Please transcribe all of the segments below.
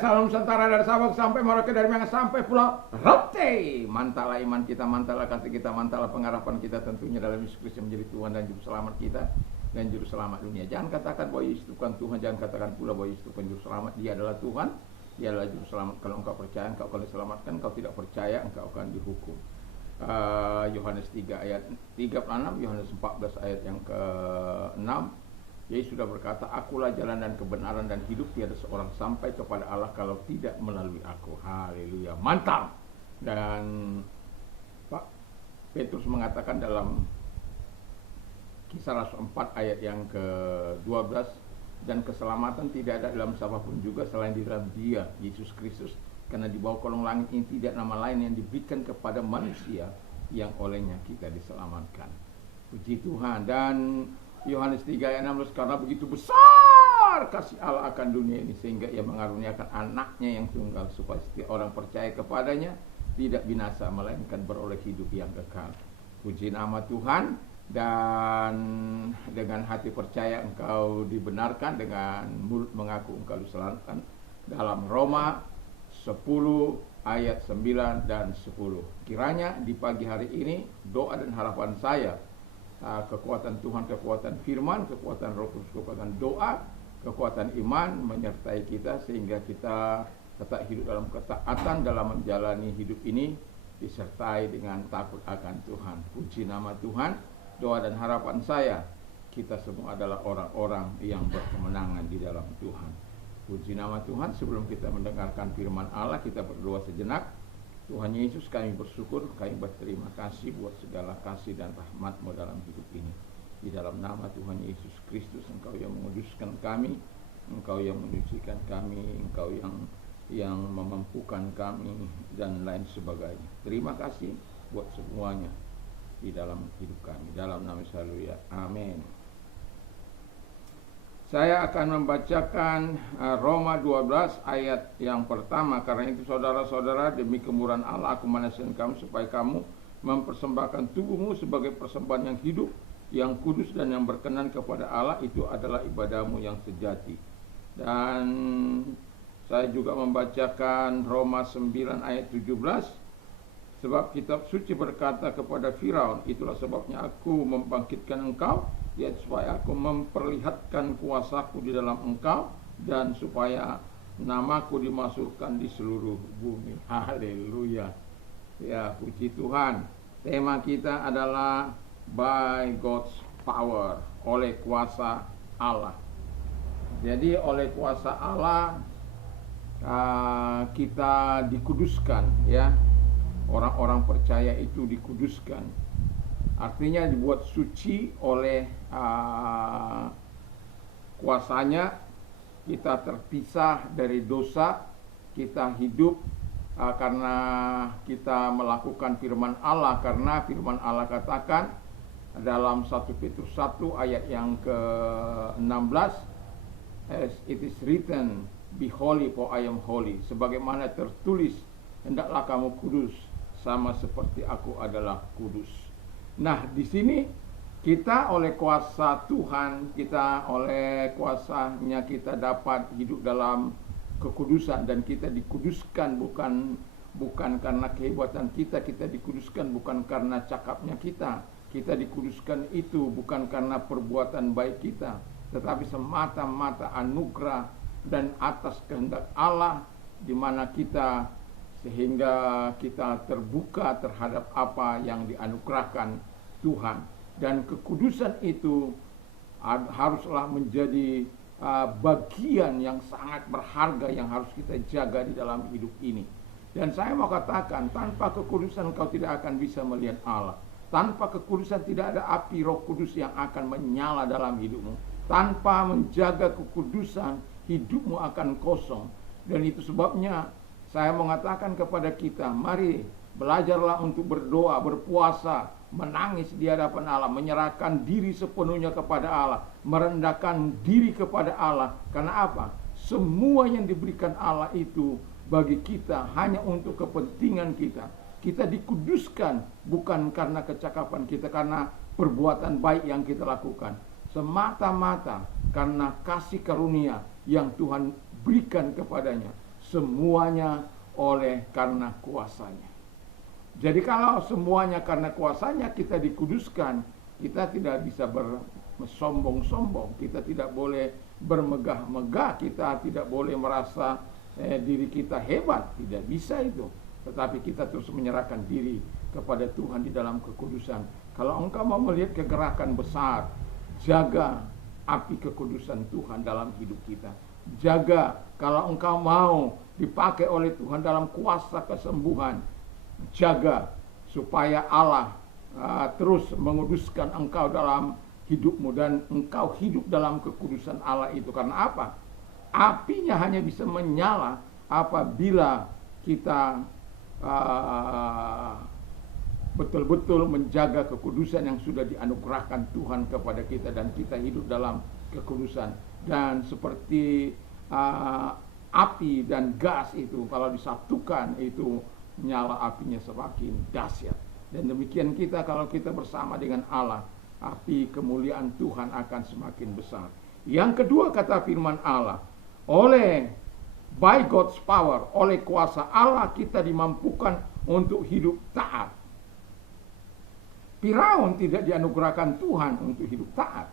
Salam Nusantara dari Sabang sampai Merauke, dari Medan sampai Pulau Rote. Mantalah iman kita, mantalah kasih kita, mantalah pengharapan kita tentunya dalam Yesus Kristus yang menjadi Tuhan dan Juru Selamat kita dan Juru Selamat dunia. Jangan katakan bahwa Yesus bukan Tuhan, jangan katakan pula bahwa Yesus bukan Juru Selamat. Dia adalah Tuhan, Dia adalah Juru Selamat. Kalau engkau percaya, engkau akan diselamatkan. Kalau tidak percaya, engkau akan dihukum. Yohanes 3 ayat 36, Yohanes 14 ayat yang ke-6. Yesus sudah berkata, akulah jalan dan kebenaran dan hidup, tiada seorang sampai kepada Allah kalau tidak melalui aku. Haleluya, mantap. Dan Pak Petrus mengatakan dalam Kisah Rasul 4 ayat yang ke-12, dan keselamatan tidak ada dalam siapapun juga selain di dalam Dia, Yesus Kristus, karena di bawah kolong langit ini tidak nama lain yang diberikan kepada manusia yang olehnya kita diselamatkan. Puji Tuhan. Dan Yohanes 3 ayat 16, karena begitu besar kasih Allah akan dunia ini sehingga Ia mengaruniakan anaknya yang tunggal supaya setiap orang percaya kepadanya tidak binasa melainkan beroleh hidup yang kekal. Puji nama Tuhan. Dan dengan hati percaya engkau dibenarkan, dengan mulut mengaku engkau diselamatkan. Dalam Roma 10 ayat 9 dan 10. Kiranya di pagi hari ini doa dan harapan saya, kekuatan Tuhan, kekuatan firman, kekuatan Roh Kudus, kekuatan doa, kekuatan iman menyertai kita sehingga kita tetap hidup dalam ketaatan dalam menjalani hidup ini, disertai dengan takut akan Tuhan. Puji nama Tuhan. Doa dan harapan saya, kita semua adalah orang-orang yang berkemenangan di dalam Tuhan. Puji nama Tuhan. Sebelum kita mendengarkan firman Allah, kita berdoa sejenak. Tuhan Yesus, kami bersyukur, kami berterima kasih buat segala kasih dan rahmat-Mu dalam hidup ini. Di dalam nama Tuhan Yesus Kristus, Engkau yang menguduskan kami, Engkau yang menyucikan kami, Engkau yang memampukan kami, dan lain sebagainya. Terima kasih buat semuanya di dalam hidup kami. Dalam nama Yesus, haleluya. Amin. Saya akan membacakan Roma 12 ayat yang pertama. Karena itu saudara-saudara, demi kemurahan Allah aku menasihatkan kamu supaya kamu mempersembahkan tubuhmu sebagai persembahan yang hidup, yang kudus dan yang berkenan kepada Allah. Itu adalah ibadahmu yang sejati. Dan saya juga membacakan Roma 9 ayat 17. Sebab kitab suci berkata kepada Firaun, itulah sebabnya aku membangkitkan engkau, yaitu supaya aku memperlihatkan kuasaku di dalam engkau, dan supaya namaku dimasukkan di seluruh bumi. Haleluya. Ya, puji Tuhan. Tema kita adalah by God's power, oleh kuasa Allah. Jadi oleh kuasa Allah kita dikuduskan, ya. Orang-orang percaya itu dikuduskan, artinya dibuat suci oleh kuasanya. Kita terpisah dari dosa, kita hidup karena kita melakukan firman Allah. Karena firman Allah katakan dalam 1 Petrus 1 ayat yang ke-16, as it is written, be holy for I am holy. Sebagaimana tertulis, hendaklah kamu kudus sama seperti aku adalah kudus. Nah, di sini kita oleh kuasa Tuhan, kita oleh kuasanya kita dapat hidup dalam kekudusan, dan kita dikuduskan bukan karena kehebatan kita dikuduskan bukan karena cakapnya kita dikuduskan itu bukan karena perbuatan baik kita, tetapi semata-mata anugerah dan atas kehendak Allah, di mana kita sehingga kita terbuka terhadap apa yang dianugerahkan Tuhan. Dan kekudusan itu haruslah menjadi bagian yang sangat berharga yang harus kita jaga di dalam hidup ini. Dan saya mau katakan, tanpa kekudusan kau tidak akan bisa melihat Allah. Tanpa kekudusan tidak ada api Roh Kudus yang akan menyala dalam hidupmu. Tanpa menjaga kekudusan, hidupmu akan kosong. Dan itu sebabnya saya mengatakan kepada kita, mari belajarlah untuk berdoa, berpuasa, menangis di hadapan Allah, menyerahkan diri sepenuhnya kepada Allah, merendahkan diri kepada Allah. Karena apa? Semua yang diberikan Allah itu bagi kita hanya untuk kepentingan kita. Kita dikuduskan bukan karena kecakapan kita, karena perbuatan baik yang kita lakukan, semata-mata karena kasih karunia yang Tuhan berikan kepadanya. semuanya oleh karena kuasanya. Jadi kalau semuanya karena kuasanya kita dikuduskan, kita tidak bisa bersombong-sombong, kita tidak boleh bermegah-megah, kita tidak boleh merasa diri kita hebat, tidak bisa itu. Tetapi kita terus menyerahkan diri kepada Tuhan di dalam kekudusan. Kalau engkau mau melihat kegerakan besar, jaga api kekudusan Tuhan dalam hidup kita. Jaga kalau engkau mau dipakai oleh Tuhan dalam kuasa kesembuhan, jaga supaya Allah terus menguduskan engkau dalam hidupmu dan engkau hidup dalam kekudusan Allah itu. Karena apa? Apinya hanya bisa menyala apabila kita betul-betul menjaga kekudusan yang sudah dianugerahkan Tuhan kepada kita dan kita hidup dalam kekudusan. Dan seperti api dan gas itu kalau disatukan itu nyala apinya semakin dahsyat. Dan demikian kita kalau kita bersama dengan Allah, api kemuliaan Tuhan akan semakin besar. Yang kedua kata firman Allah, by God's power, oleh kuasa Allah kita dimampukan untuk hidup taat. Firaun tidak dianugerahkan Tuhan untuk hidup taat.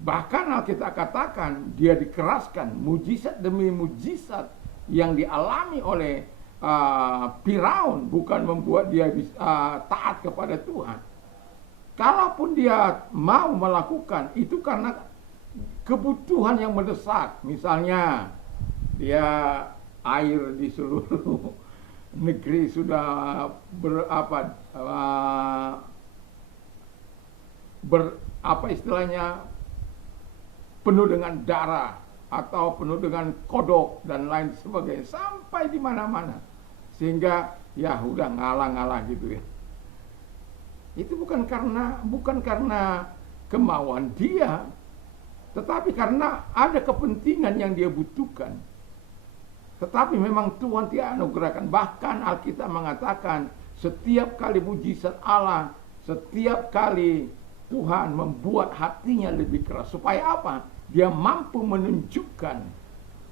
Bahkan Alkitab katakan dia dikeraskan mujizat demi mujizat yang dialami oleh Firaun bukan membuat dia taat kepada Tuhan. Kalaupun dia mau melakukan itu karena kebutuhan yang mendesak, misalnya dia air di seluruh negeri sudah penuh dengan darah atau penuh dengan kodok dan lain sebagainya sampai di mana-mana, sehingga ya udah ngalah gitu ya. Itu bukan karena kemauan dia, tetapi karena ada kepentingan yang dia butuhkan. Tetapi memang Tuhan tidak anugerahkan. Bahkan Alkitab mengatakan setiap kali mujizat Allah, setiap kali Tuhan membuat hatinya lebih keras. Supaya apa? Dia mampu menunjukkan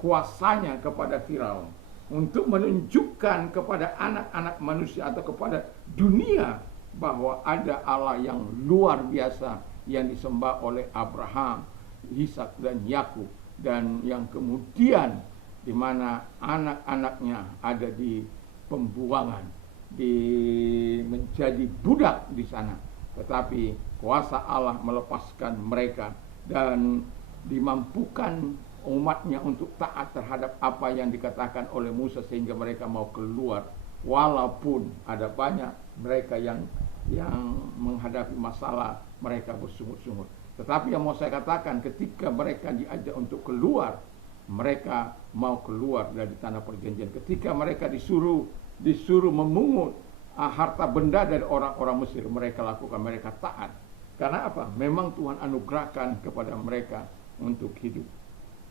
kuasanya kepada Firaun. Untuk menunjukkan kepada anak-anak manusia atau kepada dunia bahwa ada Allah yang luar biasa yang disembah oleh Abraham, Ishak dan Yakub, dan yang kemudian di mana anak-anaknya ada di pembuangan, menjadi budak di sana. Tetapi kuasa Allah melepaskan mereka dan dimampukan umatnya untuk taat terhadap apa yang dikatakan oleh Musa sehingga mereka mau keluar. Walaupun ada banyak mereka yang menghadapi masalah, mereka bersungut-sungut. Tetapi yang mau saya katakan, ketika mereka diajak untuk keluar, mereka mau keluar dari tanah perjanjian. Ketika mereka disuruh memungut harta benda dari orang-orang Mesir, mereka lakukan, mereka taat. Karena apa? Memang Tuhan anugerahkan kepada mereka untuk hidup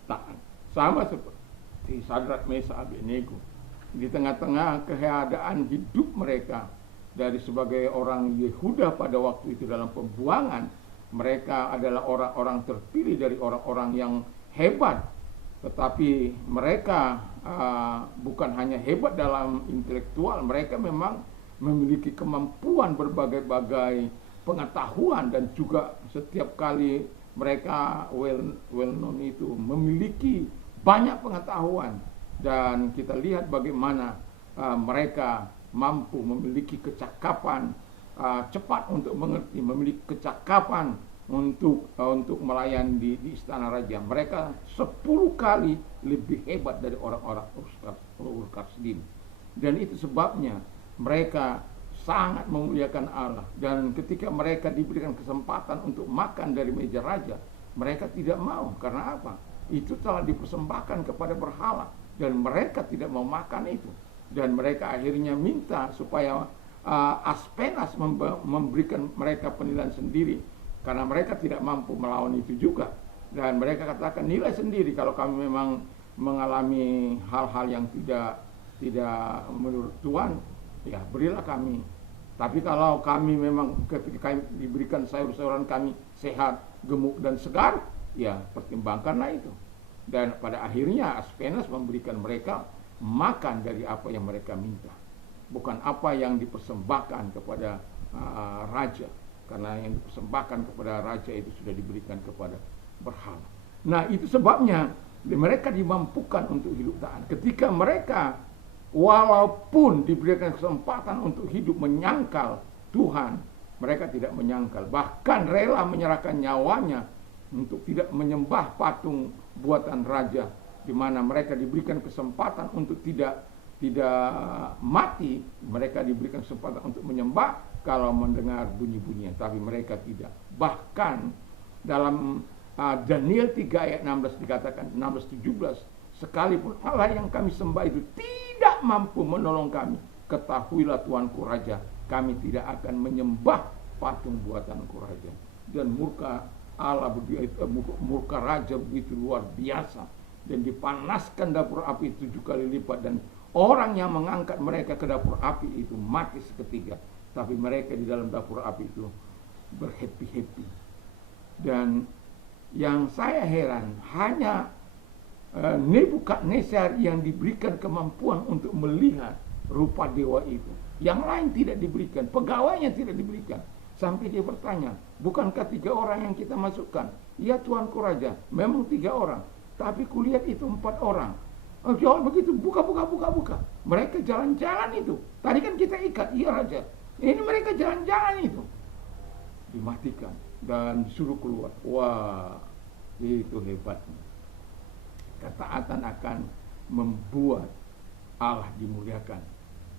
taat. Sama seperti Sadrak, Mesak, Abednego. Di tengah-tengah keadaan hidup mereka dari sebagai orang Yehuda pada waktu itu dalam pembuangan, mereka adalah orang-orang terpilih dari orang-orang yang hebat. Tetapi mereka bukan hanya hebat dalam intelektual, mereka memang memiliki kemampuan berbagai-bagai pengetahuan, dan juga setiap kali mereka well known itu memiliki banyak pengetahuan. Dan kita lihat bagaimana mereka mampu memiliki kecakapan cepat untuk mengerti, memiliki kecakapan untuk melayani di istana raja. Mereka 10 kali lebih hebat dari orang-orang Ur-Kasdim. Dan itu sebabnya mereka sangat memuliakan Allah. Dan ketika mereka diberikan kesempatan untuk makan dari meja raja, mereka tidak mau. Karena apa? Itu telah dipersembahkan kepada berhala, dan mereka tidak mau makan itu. Dan mereka akhirnya minta supaya Aspenas memberikan mereka penilaian sendiri, karena mereka tidak mampu melawan itu juga. Dan mereka katakan, nilai sendiri kalau kami memang mengalami hal-hal yang tidak menurut Tuhan, ya berilah kami. Tapi kalau kami memang ketika kami diberikan sayur-sayuran kami sehat, gemuk dan segar, ya pertimbangkanlah itu. Dan pada akhirnya Aspenas memberikan mereka makan dari apa yang mereka minta, bukan apa yang dipersembahkan kepada raja, karena yang dipersembahkan kepada raja itu sudah diberikan kepada berhala. Nah, itu sebabnya mereka dimampukan untuk hidup taat. Ketika mereka walaupun diberikan kesempatan untuk hidup menyangkal Tuhan, mereka tidak menyangkal, bahkan rela menyerahkan nyawanya untuk tidak menyembah patung buatan raja, di mana mereka diberikan kesempatan untuk tidak mati. Mereka diberikan kesempatan untuk menyembah kalau mendengar bunyi-bunyian, tapi mereka tidak. Bahkan dalam Daniel 3 ayat 16 dikatakan, 16-17, sekalipun Allah yang kami sembah itu tidak mampu menolong kami, ketahuilah Tuanku Raja, kami tidak akan menyembah patung buatanku Raja. Dan murka Allah murka raja begitu luar biasa, dan dipanaskan dapur api 7 kali lipat, dan orang yang mengangkat mereka ke dapur api itu mati seketika. Tapi mereka di dalam dapur api itu berhappy-happy. Dan yang saya heran, hanya Nebukadnezar yang diberikan kemampuan untuk melihat rupa dewa itu. Yang lain tidak diberikan, pegawainya tidak diberikan. Sampai dia bertanya, bukankah 3 orang yang kita masukkan? Ya Tuanku Raja, memang 3 orang, tapi kulihat itu 4 orang. Oh, jangan begitu, buka. Mereka jalan-jalan itu. Tadi kan kita ikat, iya Raja. Ini mereka jalan-jalan itu. Dimatikan dan disuruh keluar. Wah, itu hebatnya. Ketaatan akan membuat Allah dimuliakan.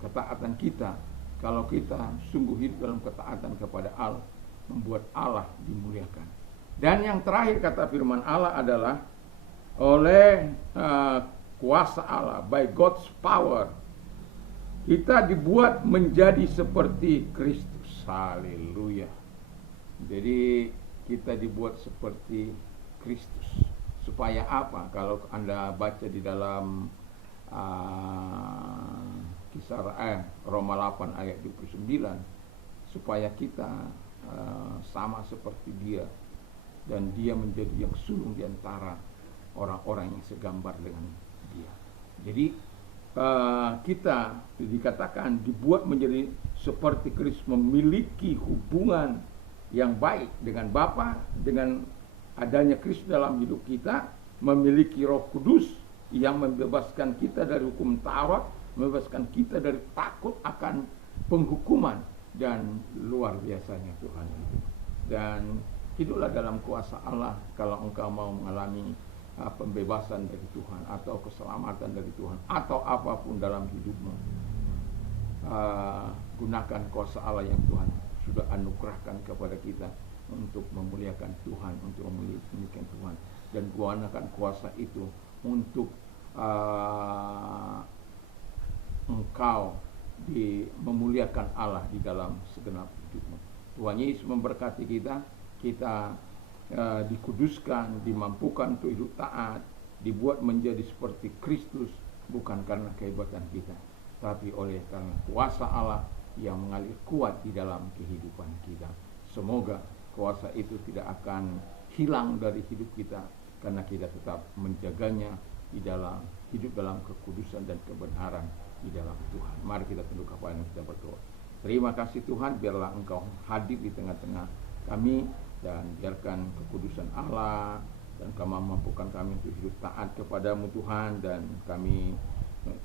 Ketaatan kita, kalau kita sungguh hidup dalam ketaatan kepada Allah, membuat Allah dimuliakan. Dan yang terakhir kata firman Allah adalah oleh kuasa Allah, by God's power, kita dibuat menjadi seperti Kristus. Haleluya. Jadi kita dibuat seperti Kristus. Supaya apa? Kalau Anda baca di dalam Roma 8 ayat 29, supaya kita sama seperti dia, dan dia menjadi yang sulung di antara orang-orang yang segambar dengan dia. Jadi kita dikatakan dibuat menjadi seperti Kristus, memiliki hubungan yang baik dengan Bapa, dengan adanya Kristus dalam hidup kita, memiliki Roh Kudus yang membebaskan kita dari hukum Taurat, membebaskan kita dari takut akan penghukuman, dan luar biasanya Tuhan itu. Dan hiduplah dalam kuasa Allah kalau engkau mau mengalami pembebasan dari Tuhan, atau keselamatan dari Tuhan, atau apapun dalam hidupmu. Gunakan kuasa Allah yang Tuhan sudah anugerahkan kepada kita untuk memuliakan Tuhan, untuk memuliakan Tuhan, dan gunakan kuasa itu untuk engkau memuliakan Allah di dalam segenap hidupmu. Tuhan Yesus memberkati kita dikuduskan, dimampukan untuk hidup taat, dibuat menjadi seperti Kristus, bukan karena kehebatan kita, tapi oleh karena kuasa Allah yang mengalir kuat di dalam kehidupan kita. Semoga kuasa itu tidak akan hilang dari hidup kita, karena kita tetap menjaganya di dalam hidup dalam kekudusan dan kebenaran di dalam Tuhan. Mari kita tunduk kepala dan kita berdoa. Terima kasih Tuhan, biarlah Engkau hadir di tengah-tengah kami, dan biarkan kekudusan Allah dan Kau memampukan kami untuk hidup taat kepadamu Tuhan, dan kami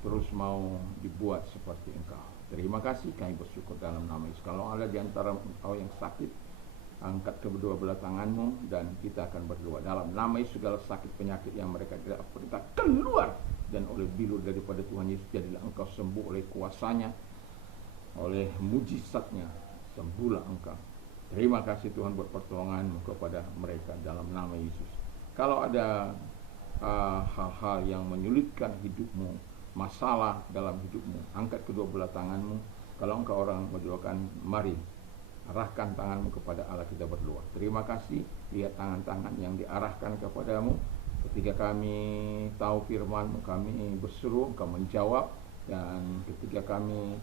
terus mau dibuat seperti Engkau. Terima kasih, kami bersyukur dalam nama Yesus. Kalau ada di antara engkau yang sakit, angkat kedua belah tanganmu, dan kita akan berdoa dalam nama Yesus. Segala sakit penyakit yang mereka tidak perintah keluar, dan oleh bilur daripada Tuhan Yesus jadilah engkau sembuh oleh kuasanya, oleh mujizatnya sembuhlah engkau. Terima kasih Tuhan buat pertolonganmu kepada mereka dalam nama Yesus. Kalau ada hal-hal yang menyulitkan hidupmu, masalah dalam hidupmu, angkat kedua belah tanganmu. Kalau engkau orang mendoakan, mari arahkan tanganmu kepada Allah, kita berdoa. Terima kasih, lihat tangan-tangan yang diarahkan kepadamu. Ketika kami tahu firman-Mu, kami berseru, Engkau menjawab. Dan ketika kami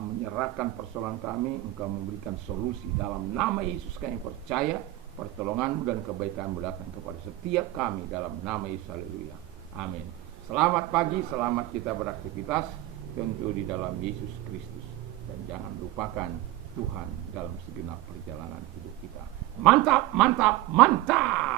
menyerahkan persoalan kami, Engkau memberikan solusi. Dalam nama Yesus kami percaya, pertolongan-Mu dan kebaikan-Mu datang kepada setiap kami dalam nama Yesus. Haleluya. Amin. Selamat pagi, selamat kita beraktivitas tentu di dalam Yesus Kristus. Dan jangan lupakan Tuhan dalam segenap perjalanan hidup kita. Mantap, mantap, mantap.